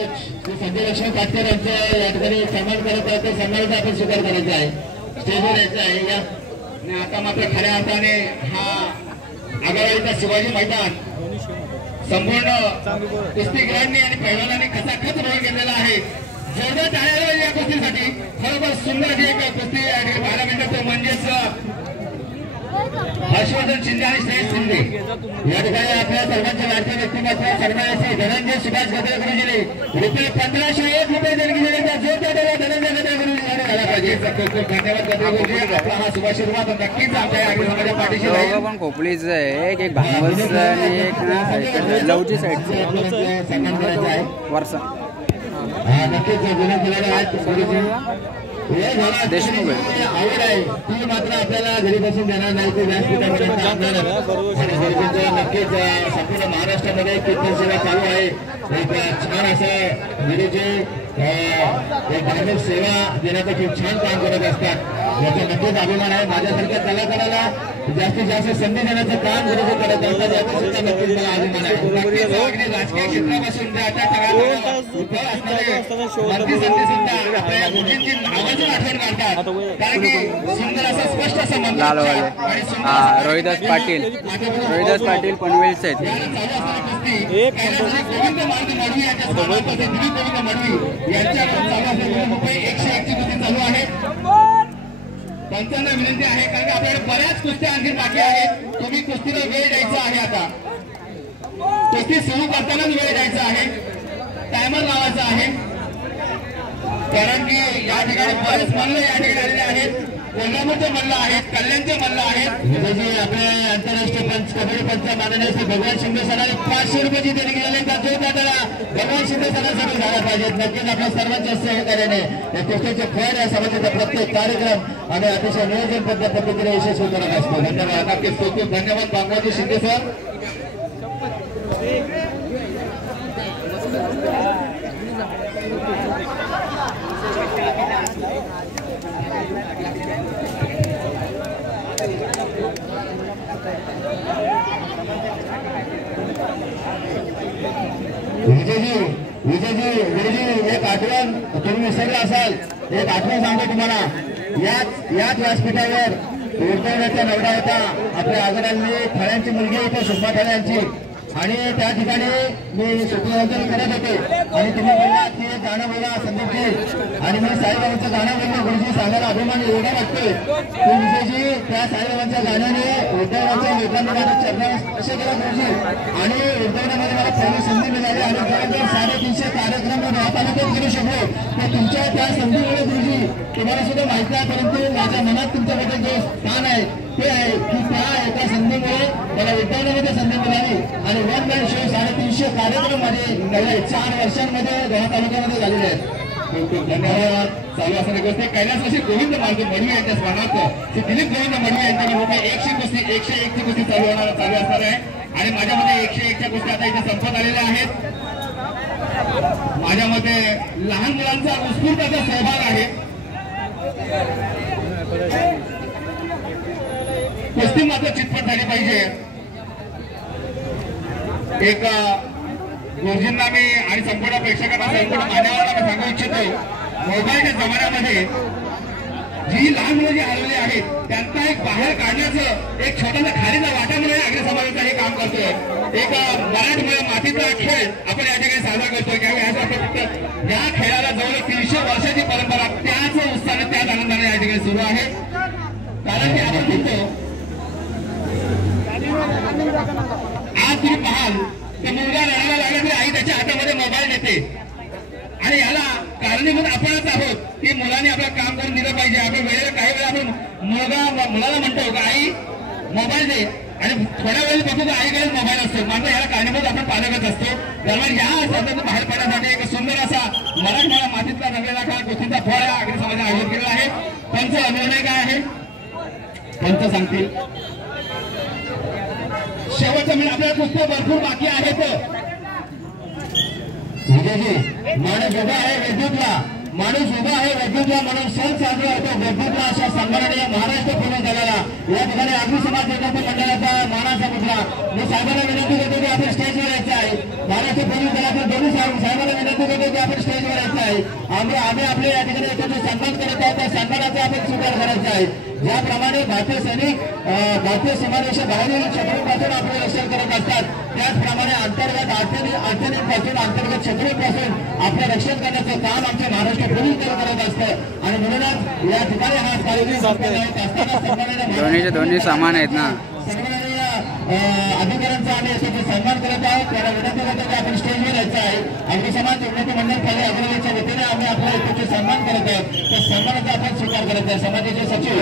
संजय लक्ष्मण काटकर यांचं या ठिकाणी सन्मान करत आहे ते सन्मानाचा आपण स्वीकार करायचा आहे स्टेजवर यायचं आहे या आता मात्र खऱ्या अर्थाने हा आगळवाडीचा शिवाजी मैदान संपूर्ण कुस्तीगीरांनी आणि पैलवानांनी खचाखच रोल घेतलेला आहे जोरदार टाळ्या या कुस्तीसाठी खरोखर सुंदर अशी एक कुस्ती या ठिकाणी पाहायला मिळतात म्हणजेच हर्षवर्धन शिंदे आणि श्रेयस शिंदे या ठिकाणी आपल्या सर्वांच्या लाडक्या व्यक्तिमत्व सन्मानाचे धनंजय सुभाष गद्रे गुरुजीने ₹1501 देणगी दिली जोरदार धनंजय गद्रे गुरुजी झाला पाहिजे खूप खूप धन्यवाद गद्रे गुरुजी आपला हा शुभाशीर्वाद नक्कीच आमच्या आगरी समाजाच्या पाठीशी राहील पण खोपलीच आहे एक भांगवस आणि एक लवची साईड सन्मान करायचा आहे वर्षा नक्कीच गुन्हे केलेले आहेत गुरुजी देशमुख आवड आहे ती मात्र आपल्याला घरी बसून देणार नाही ते व्यासपीठापर्यंत आणणार आणि नक्कीच संपूर्ण महाराष्ट्रामध्ये कीर्तन सेवा चालू आहे एक छान असं गुरुजी एक धार्मिक सेवा देण्याचं खूप छान काम करत असतात याचा नक्कीच अभिमान आहे माझ्यासारख्या कलाकाराला जास्तीत जास्त संधी देण्याचं काम गुरुजी करत असतात याचा सुद्धा नक्कीच मला अभिमान आहे राजकीय क्षेत्रापासून मंत्री संधी सुद्धा आपल्या गुरुजींची नावाची आठवण काढतात कारण की सुंदर असं स्पष्ट असं मंत्र रोहिदास पाटील पनवेलचे आहेत गोविंद मारुती मडवी यांच्या दिलीप गोविंद मडवी यांच्याकडून चालू असलेली मुंबई 101 ची कुस्ती चालू आहे पंचांना विनंती आहे कारण की आपल्याकडे बऱ्याच कुस्त्या आणखी बाकी आहेत तुम्ही कुस्तीला वेळ द्यायचा आहे आता कुस्ती सुरू करतानाच वेळ द्यायचा आहे टायमर लावायचा आहे कारण की या ठिकाणी बरेच मल्ल या ठिकाणी आलेले आहेत कोल्हापूरचे मल्ल आहेत कल्याणचे मल्ल आहेत आपले आंतरराष्ट्रीय पंच कबड्डी पंच माननीय श्री भगवान शिंदे सरांनी ₹500 देणगी दिली जो त्याला भगवान शिंदे सरांसाठी झाला पाहिजे नक्कीच आपल्या सर्वांच्या सहकार्याने या कुस्तीचे फळ या समाजाचा प्रत्येक कार्यक्रम आणि अतिशय नियोजनबद्ध पद्धतीने यशस्वी करत असतो धन्यवाद नक्कीच खूप खूप धन्यवाद बांगवाजी शिंदे सर विजयजी गुरुजी एक आठवण तुम्ही विसरला असाल एक आठवण सांगतो तुम्हाला याच व्यासपीठावर उद्धवण्याचा नवरा होता आपल्या आगरांनी थळ्यांची मुलगी होती सुषमा थळे यांची आणि त्या ठिकाणी मी सूत्रसंचालन करत होते आणि तुम्ही बोलला की गाणं बोला संदीपजी आणि मी साईबाबांचं गाणं बोललो गुरुजी सांगायला अभिमान एवढा वाटतोय की विजयजी त्या साईबाबांच्या गाण्याने उद्धवनाच्या वेतनपदाचा चर्चा कसे केला गुरुजी आणि उद्धवनामध्ये मला पहिली संधी मिळाली आणि जवळजवळ 350 कार्यक्रम या तालुक्यात करू शकलो तर तुमच्या त्या संधीमुळे गुरुजी तुम्हाला सुद्धा माहिती आहे परंतु माझ्या मनात तुमच्याबद्दल जो स्थान आहे ते आहे की त्या एका संधीमुळे मला उद्धवनामध्ये संधी मिळाली आणि वन मॅन शो 350 कार्यक्रम माझे नव्हे 4 वर्षांमध्ये दोहा तालुक्यामध्ये झालेले आहेत खूप खूप धन्यवाद चालू असणारी गोष्ट कैलासवासी गोविंद मारुती मडवी यांच्या स्मरणार्थ श्री दिलीप गोविंद मडवी यांच्या मुंबई 101 ची कुस्ती चालू असणार आहे आणि माझ्यामध्ये 101 च्या कुस्त्या आता इथे संपत आलेल्या आहेत माझ्यामध्ये लहान मुलांचा उत्स्फूर्त असा सहभाग आहे कुस्ती मात्र चितपट झाली पाहिजे एक गुरुजींना मी आणि संपूर्ण प्रेक्षकांना संपूर्ण मान्यवरांना मी सांगू इच्छितो मोबाईलच्या जमान्यामध्ये जी लहान मुलं जी आलेली आहेत त्यांना एक बाहेर काढण्याचं एक छोटासा खालीचा वाटा म्हणून आगरी समाजाचं हे काम करतोय एक मराठमोळा मातीचा खेळ आपण या ठिकाणी साजरा करतोय किंवा या खेळाला जवळ 300 वर्षाची परंपरा त्याच उत्साहाने त्याच आनंदाने या ठिकाणी सुरू आहे कारण की आपण म्हणतो आज तुम्ही पाहाल तर मुलगा रडायला लागला तरी आई त्याच्या हातामध्ये मोबाईल देते आणि याला कारणीभूत आपणच आहोत की मुलांनी आपलं काम करून दिलं पाहिजे आपण वेळेला काही वेळा आपण मुलाला म्हणतो का आई मोबाईल दे आणि थोड्या वेळेस बघतो तर आईकडे मोबाईल असतो मात्र याला कारणीभूत आपण पालकच असतो दरम्यान या असताना बाहेर पडण्यासाठी एक सुंदर असा मराठवाडा मातीतला रंगलेला काळ गोष्टीचा फळ या आगरी समाजाने आयोजित केलेला आहे पंच निर्णय काय आहे पंच सांगतील शेवटचं म्हणजे आपल्या कुस्त्या भरपूर बाकी आहेत विजयजी माणूस उभा आहे विद्युतला म्हणून सण साजरा होतो विद्युतला अशा सन्मानाने महाराष्ट्र पूर्ण झालेला या ठिकाणी आगरी समाज नेतृत्व मंडळाचा मानाचा मुद्रा मी साहेबांना विनंती करतो की आपण स्टेजवर यायचं आहे महाराष्ट्र पोलीस दलातील दोन्ही साहेबांना विनंती करतो की स्टेजवर यायचं आहे. आम्ही आपल्या या ठिकाणी याच्याचा सन्मान करत आहोत. त्या सन्मानाचा आपण स्वीकार करायचा आहे. ज्याप्रमाणे भारतीय सैनिक भारतीय सीमारेषा बाहेरील शत्रूंपासून आपले रक्षण करत असतात, त्याचप्रमाणे अंतर्गत अडचणींपासून अंतर्गत शत्रूंपासून आपलं रक्षण करण्याचं काम आमच्या महाराष्ट्र पोलीस दल करत असतं. आणि म्हणूनच या ठिकाणी हा कार्यक्रम दोन्ही सामान आहेत ना. अधिकाऱ्यांचा आम्ही याचा सन्मान करत आहोत. त्याला विनंती करतो की आपण स्टेजवर यायचं आहे. अग्निशमन उन्नती मंडळ खाली अग्रवालीच्या वतीने आम्ही आपला इथे सन्मान करत आहोत. त्या सन्मानाचा आपण स्वीकार करत आहे. समाजाचे सचिव